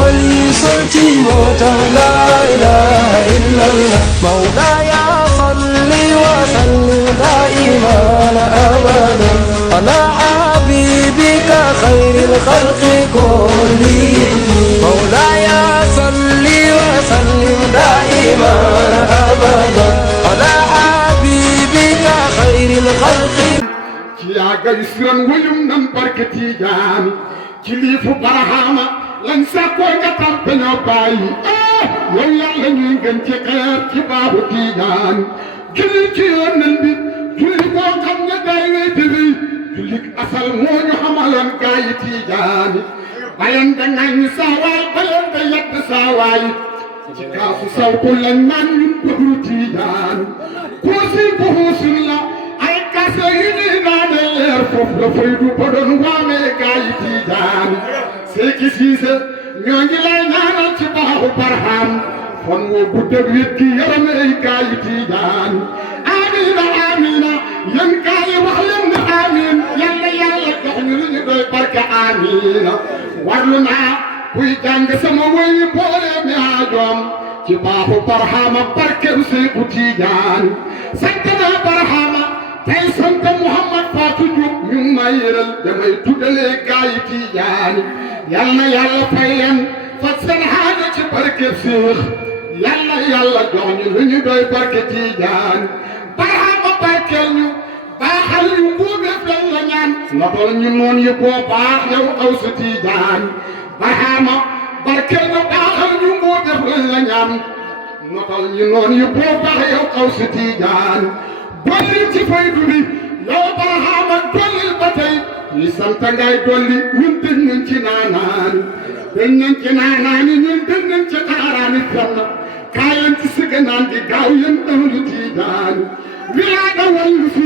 قلبي صرتي موتا لا إله إلا الله مولاي صل وسلم دائما أبدا على حبيبك خير الخلق كلهم مولاي صل وسلم دائما أبدا على حبيبك خير الخلق يا قيسرا ويمنا بركتي جاني كليف برهاما lan sakko nga tampe ñoo bàyyi yow yàlla ñuy gën ci xeer ci baabu tiijaan julli ci yonent bi julli boo xam ne day wey dëri julli asal moo ñu xamaloon gaa yi tiijaani bayan da ngañ saawaay bayan da yedd saawaay ci kaasu saw ko lañ naan ñun bëggu tiijaan kuusi buxuusun la ay kase yu ñuy naane leer foofu la fay du ba doon waamee gaa yi tiijaani Seeki Siise ñoo ngi lay ñaanal ci baaxu barham fan woo guddeg wét gi yaram ay gaay yi tiijaan amina amina yéen gaay yi wax leen ne amin yàlla yàlla jox ñu lu ñu doy barke amina warlu naa kuy jàng sama woy boole mi aajoom ci baaxu barhama barkeem Seeku Tiijaan sant naa barhama tey sant Muhammad Fatou Diop ñu ngi may yëral damay tuddalee gaay yi tiijaan yàlla yàlla fay leen faj seen xaaja ci barke Seex yàlla yàlla jox ñu lu ñu doy barke Tiijaan barhama barkeel ñu baaxal ñu mbuubeef lan la ñaan notal ñu noon yi boo baax yow aw sa Tiijaan barhama barkeel ñu baaxal ñu mbuubeef lan la ñaan notal ñu noon yi boo baax yow aw sa Tiijaan dolli ci faydu bi yow barhama dollil ba tey ñi sant ngay dolli ñun dëñ nañ ci naanaani dëñ nañ ci naanaani ñun dëñ nañ ci xaaraani fenn kaayan ci siga naan di gaaw yéen ahlu Tiijaan wilaada wallu fi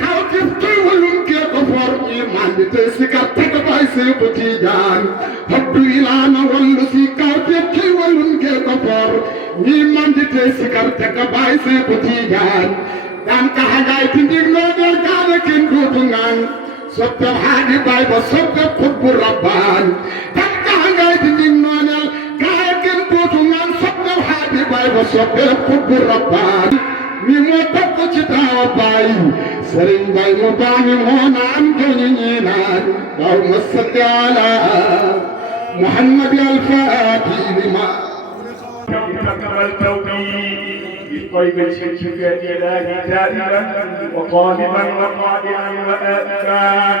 kaw tif tuy wallum kee ko for iman bi tey sikar teg bay Seeku Tiijaan habdu ilaana wallu fi kaw tif tuy wallum kee ko for iman bi tey sikar teg bay Seeku Tiijaan daan taxagaay ti ndig noo del gaana kin duutu ngaan soppe haadi bay ba soppe xutbu rabbaan daan taxagaay ti ndig noo del gaana kin duutu ngaan soppe haadi bay ba soppe xutbu rabbaan mi moo topp ci taawa baay sëriñ bay mu baani moo naan joñu ñi naan allahumma salli ala muhammad al-faatihi lima طيب الشرك إلهي تائبا وطالبا وقائعا وآئبا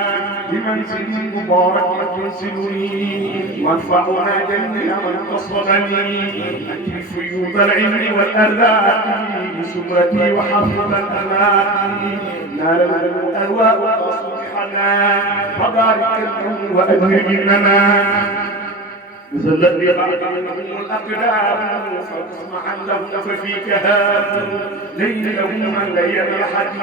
بمنزل مبارك تنزلني وانفعنا جميعا وانتصرني أنت فيوض العلم والأرلاء سمرتي وحفظ الأمان نال الأهواء وصلحنا فبارك لهم وأدرجننا زلت لبعض منهم الأقدام فاسمع لهم ففيك هام ليلهم من ليل حديث